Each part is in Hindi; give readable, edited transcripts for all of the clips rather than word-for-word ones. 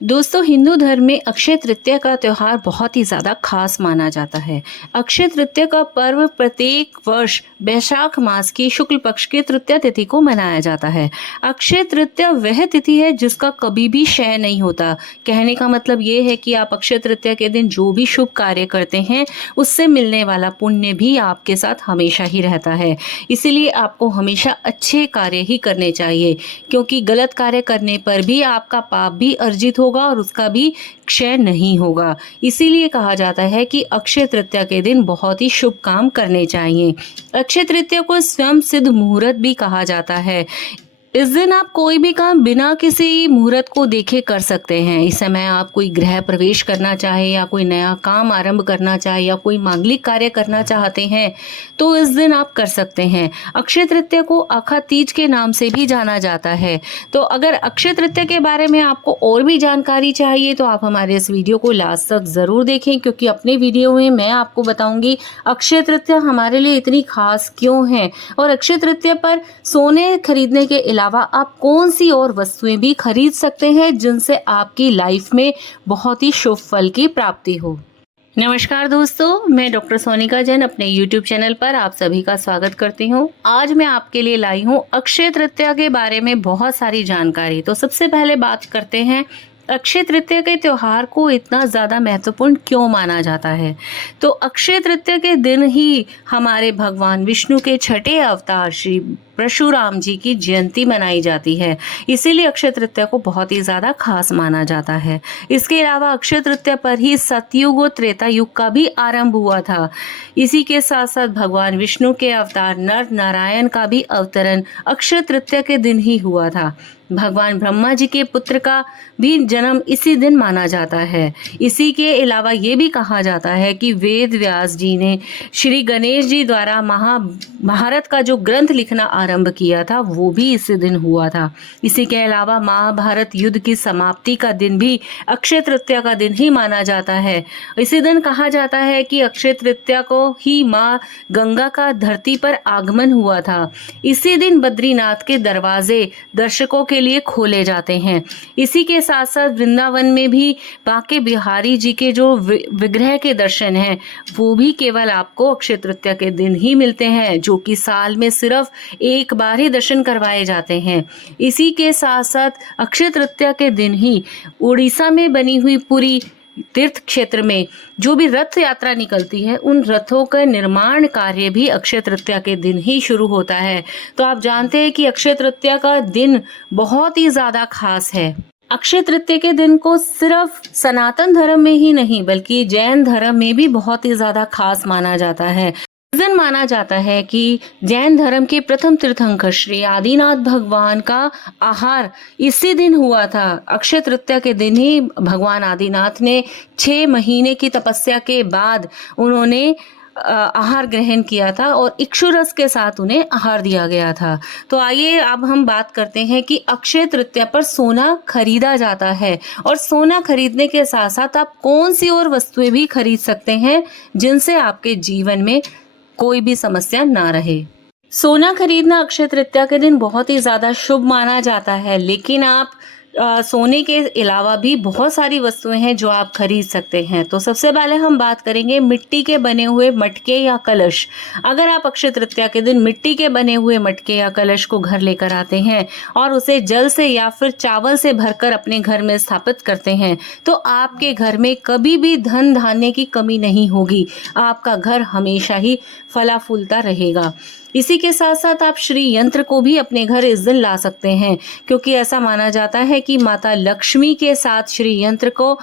दोस्तों, हिंदू धर्म में अक्षय तृतीया का त्यौहार बहुत ही ज़्यादा खास माना जाता है। अक्षय तृतीया का पर्व प्रत्येक वर्ष वैशाख मास की शुक्ल पक्ष की तृतीया तिथि को मनाया जाता है। अक्षय तृतीया वह तिथि है जिसका कभी भी क्षय नहीं होता। कहने का मतलब ये है कि आप अक्षय तृतीया के दिन जो भी शुभ कार्य करते हैं, उससे मिलने वाला पुण्य भी आपके साथ हमेशा ही रहता है। इसीलिए आपको हमेशा अच्छे कार्य ही करने चाहिए, क्योंकि गलत कार्य करने पर भी आपका पाप भी अर्जित होगा और उसका भी क्षय नहीं होगा। इसीलिए कहा जाता है कि अक्षय तृतीया के दिन बहुत ही शुभ काम करने चाहिए। अक्षय तृतीया को स्वयं सिद्ध मुहूर्त भी कहा जाता है। इस दिन आप कोई भी काम बिना किसी मुहूर्त को देखे कर सकते हैं। इस समय आप कोई गृह प्रवेश करना चाहे या कोई नया काम आरंभ करना चाहे या कोई मांगलिक कार्य करना चाहते हैं, तो इस दिन आप कर सकते हैं। अक्षय तृतीया को आखा तीज के नाम से भी जाना जाता है। तो अगर अक्षय तृतीया के बारे में आपको और भी जानकारी चाहिए तो आप हमारे इस वीडियो को लास्ट तक ज़रूर देखें, क्योंकि अपने वीडियो में मैं आपको बताऊंगी अक्षय तृतीया हमारे लिए इतनी खास क्यों है और अक्षय तृतीया पर सोने खरीदने के अलावा आप कौन सी और वस्तुएं भी खरीद सकते हैं जिनसे आपकी लाइफ में बहुत ही शुभ फल की प्राप्ति हो। नमस्कार दोस्तों, मैं डॉक्टर सोनिका जैन अपने YouTube चैनल पर आप सभी का स्वागत करती हूँ। आज मैं आपके लिए लाई हूँ अक्षय तृतीया के बारे में बहुत सारी जानकारी। तो सबसे पहले बात करते हैं अक्षय तृतीया के त्योहार को इतना ज़्यादा महत्वपूर्ण क्यों माना जाता है। तो अक्षय तृतीया के दिन ही हमारे भगवान विष्णु के छठे अवतार श्री परशुराम जी की जयंती मनाई जाती है। इसीलिए अक्षय तृतीया को बहुत ही ज़्यादा खास माना जाता है। इसके अलावा अक्षय तृतीया पर ही सतयुग और त्रेता युग का भी आरंभ हुआ था। इसी के साथ साथ भगवान विष्णु के अवतार नर नारायण का भी अवतरण अक्षय तृतीया के दिन ही हुआ था। भगवान ब्रह्मा जी के पुत्र का भी जन्म इसी दिन माना जाता है। इसी के अलावा ये भी कहा जाता है कि वेद व्यास जी ने श्री गणेश जी द्वारा महाभारत का जो ग्रंथ लिखना आरंभ किया था वो भी इसी दिन हुआ था। इसी के अलावा महाभारत युद्ध की समाप्ति का दिन भी अक्षय तृतीया का दिन ही माना जाता है। इसी दिन कहा जाता है कि अक्षय तृतीया को ही माँ गंगा का धरती पर आगमन हुआ था। इसी दिन बद्रीनाथ के दरवाजे दर्शकों के लिए खोले जाते हैं। इसी के साथ साथ वृंदावन में भी बांके बिहारी जी के जो विग्रह के दर्शन हैं वो भी केवल आपको अक्षय तृतीया के दिन ही मिलते हैं, जो कि साल में सिर्फ एक बार ही दर्शन करवाए जाते हैं। इसी के साथ साथ अक्षय तृतीया के दिन ही उड़ीसा में बनी हुई पूरी तीर्थ क्षेत्र में जो भी रथ यात्रा निकलती है उन रथों का निर्माण कार्य भी अक्षय तृतीया के दिन ही शुरू होता है। तो आप जानते हैं कि अक्षय तृतीया का दिन बहुत ही ज़्यादा खास है। अक्षय तृतीया के दिन को सिर्फ सनातन धर्म में ही नहीं बल्कि जैन धर्म में भी बहुत ही ज़्यादा खास माना जाता है। इस दिन माना जाता है कि जैन धर्म के प्रथम तीर्थंकर श्री आदिनाथ भगवान का आहार इसी दिन हुआ था। अक्षय तृतीया के दिन ही भगवान आदिनाथ ने 6 महीने की तपस्या के बाद उन्होंने आहार ग्रहण किया था और इक्षुरस के साथ उन्हें आहार दिया गया था। तो आइए अब हम बात करते हैं कि अक्षय तृतीया पर सोना खरीदा जाता है और सोना खरीदने के साथ साथ आप कौन सी और वस्तुएं भी खरीद सकते हैं जिनसे आपके जीवन में कोई भी समस्या ना रहे। सोना खरीदना अक्षय तृतीया के दिन बहुत ही ज़्यादा शुभ माना जाता है, लेकिन आप सोने के अलावा भी बहुत सारी वस्तुएं हैं जो आप खरीद सकते हैं। तो सबसे पहले हम बात करेंगे मिट्टी के बने हुए मटके या कलश। अगर आप अक्षय तृतीया के दिन मिट्टी के बने हुए मटके या कलश को घर लेकर आते हैं और उसे जल से या फिर चावल से भरकर अपने घर में स्थापित करते हैं तो आपके घर में कभी भी धन धान्य की कमी नहीं होगी। आपका घर हमेशा ही फला फूलता रहेगा। इसी के साथ साथ आप श्री यंत्र को भी अपने घर इस दिन ला सकते हैं, क्योंकि ऐसा माना जाता है कि माता लक्ष्मी के साथ श्री यंत्र को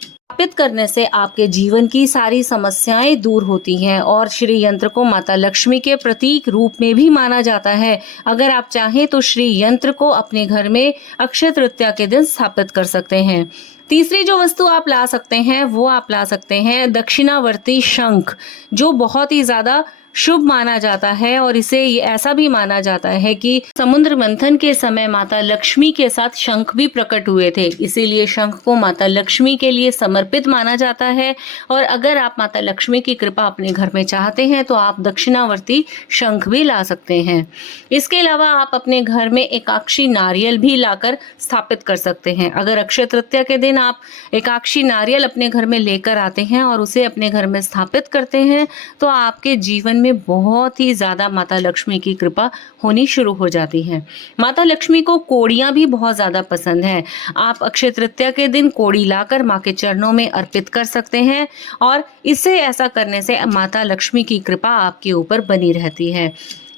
स्थापित करने से आपके जीवन की सारी समस्याएं दूर होती हैं और श्री यंत्र को माता लक्ष्मी के प्रतीक रूप में भी माना जाता है। अगर आप चाहें तो श्री यंत्र को अपने घर में अक्षय तृतीया के दिन स्थापित कर सकते हैं। तीसरी जो वस्तु आप ला सकते हैं वो आप ला सकते हैं दक्षिणावर्ती शंख, जो बहुत ही ज़्यादा शुभ माना जाता है और इसे ऐसा भी माना जाता है कि समुद्र मंथन के समय माता लक्ष्मी के साथ शंख भी प्रकट हुए थे, इसीलिए शंख को माता लक्ष्मी के लिए समर्पित माना जाता है। और अगर आप माता लक्ष्मी की कृपा अपने घर में चाहते हैं तो आप दक्षिणावर्ती शंख भी ला सकते हैं। इसके अलावा आप अपने घर में एकाक्षी नारियल भी लाकर स्थापित कर सकते हैं। अगर अक्षय तृतीया के दिन आप एकाक्षी नारियल अपने घर में लेकर आते हैं और उसे अपने घर में स्थापित करते हैं तो आपके जीवन में बहुत ही ज़्यादा माता लक्ष्मी की कृपा होनी शुरू हो जाती है। माता लक्ष्मी को कोड़ियाँ भी बहुत ज़्यादा पसंद है। आप अक्षय तृतीया के दिन कोड़ी लाकर माँ के चरणों में अर्पित कर सकते हैं और इससे ऐसा करने से माता लक्ष्मी की कृपा आपके ऊपर बनी रहती है।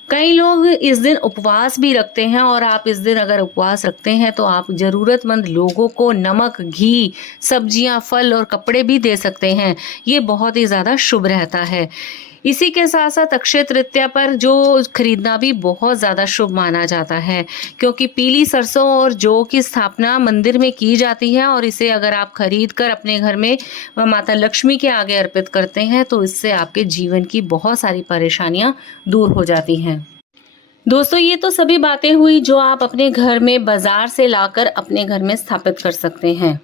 कई लोग इस दिन उपवास भी रखते हैं और आप इस दिन अगर उपवास रखते हैं तो आप ज़रूरतमंद लोगों को नमक, घी, सब्जियां, फल और कपड़े भी दे सकते हैं। ये बहुत ही ज़्यादा शुभ रहता है। इसी के साथ साथ अक्षय तृतीया पर जो खरीदना भी बहुत ज़्यादा शुभ माना जाता है, क्योंकि पीली सरसों और जौ की स्थापना मंदिर में की जाती है और इसे अगर आप खरीद कर अपने घर में माता लक्ष्मी के आगे अर्पित करते हैं तो इससे आपके जीवन की बहुत सारी परेशानियां दूर हो जाती हैं। दोस्तों, ये तो सभी बातें हुई जो आप अपने घर में बाजार से लाकर अपने घर में स्थापित कर सकते हैं।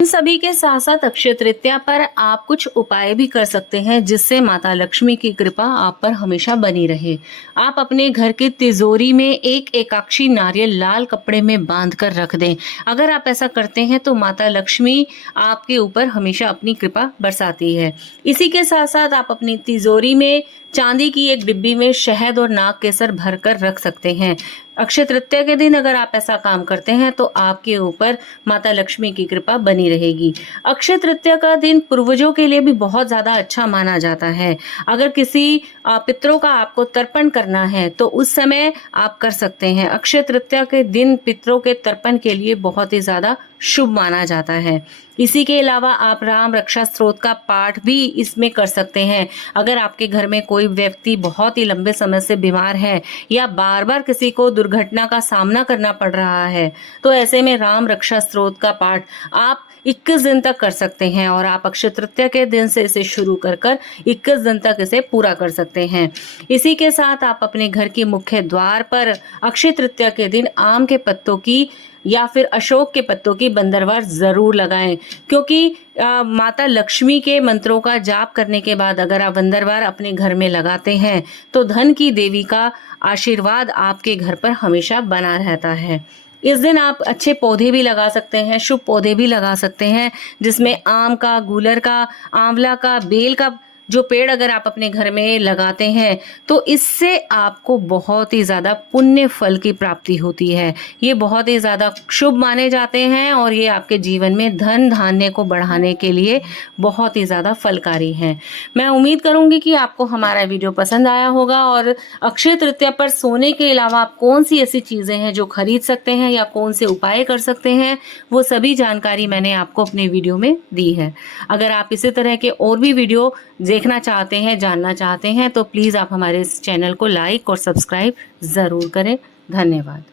इन सभी के साथ साथ अक्षय तृतीया पर आप कुछ उपाय भी कर सकते हैं जिससे माता लक्ष्मी की कृपा आप पर हमेशा बनी रहे। आप अपने घर की तिजोरी में एक एकाक्षी नारियल लाल कपड़े में बांध कर रख दें। अगर आप ऐसा करते हैं तो माता लक्ष्मी आपके ऊपर हमेशा अपनी कृपा बरसाती है। इसी के साथ साथ आप अपनी तिजोरी में चांदी की एक डिब्बी में शहद और नाग केसर भरकर रख सकते हैं। अक्षय तृतीया के दिन अगर आप ऐसा काम करते हैं तो आपके ऊपर माता लक्ष्मी की कृपा बनी रहेगी। अक्षय तृतीया का दिन पूर्वजों के लिए भी बहुत ज़्यादा अच्छा माना जाता है। अगर किसी पितरों का आपको तर्पण करना है तो उस समय आप कर सकते हैं। अक्षय तृतीया के दिन पितरों के तर्पण के लिए बहुत ही ज़्यादा शुभ माना जाता है। इसी के अलावा आप राम रक्षा स्तोत्र का पाठ भी इसमें कर सकते हैं। अगर आपके घर में कोई व्यक्ति बहुत ही लंबे समय से बीमार है या बार बार किसी को दुर्घटना का सामना करना पड़ रहा है तो ऐसे में राम रक्षा स्तोत्र का पाठ आप 21 दिन तक कर सकते हैं और आप अक्षय तृतीया के दिन से इसे शुरू कर 21 दिन तक इसे पूरा कर सकते हैं। इसी के साथ आप अपने घर के मुख्य द्वार पर अक्षय तृतीया के दिन आम के पत्तों की या फिर अशोक के पत्तों की बंदरवार जरूर लगाएं, क्योंकि माता लक्ष्मी के मंत्रों का जाप करने के बाद अगर आप बंदरवार अपने घर में लगाते हैं तो धन की देवी का आशीर्वाद आपके घर पर हमेशा बना रहता है। इस दिन आप अच्छे पौधे भी लगा सकते हैं, शुभ पौधे भी लगा सकते हैं, जिसमें आम का, गूलर का, आंवला का, बेल का जो पेड़ अगर आप अपने घर में लगाते हैं तो इससे आपको बहुत ही ज़्यादा पुण्य फल की प्राप्ति होती है। ये बहुत ही ज़्यादा शुभ माने जाते हैं और ये आपके जीवन में धन धान्य को बढ़ाने के लिए बहुत ही ज़्यादा फलकारी हैं। मैं उम्मीद करूँगी कि आपको हमारा वीडियो पसंद आया होगा और अक्षय तृतीया पर सोने के अलावा आप कौन सी ऐसी चीज़ें हैं जो खरीद सकते हैं या कौन से उपाय कर सकते हैं, वो सभी जानकारी मैंने आपको अपने वीडियो में दी है। अगर आप इसी तरह के और भी वीडियो देखना चाहते हैं, जानना चाहते हैं तो प्लीज़ आप हमारे इस चैनल को लाइक और सब्सक्राइब ज़रूर करें। धन्यवाद।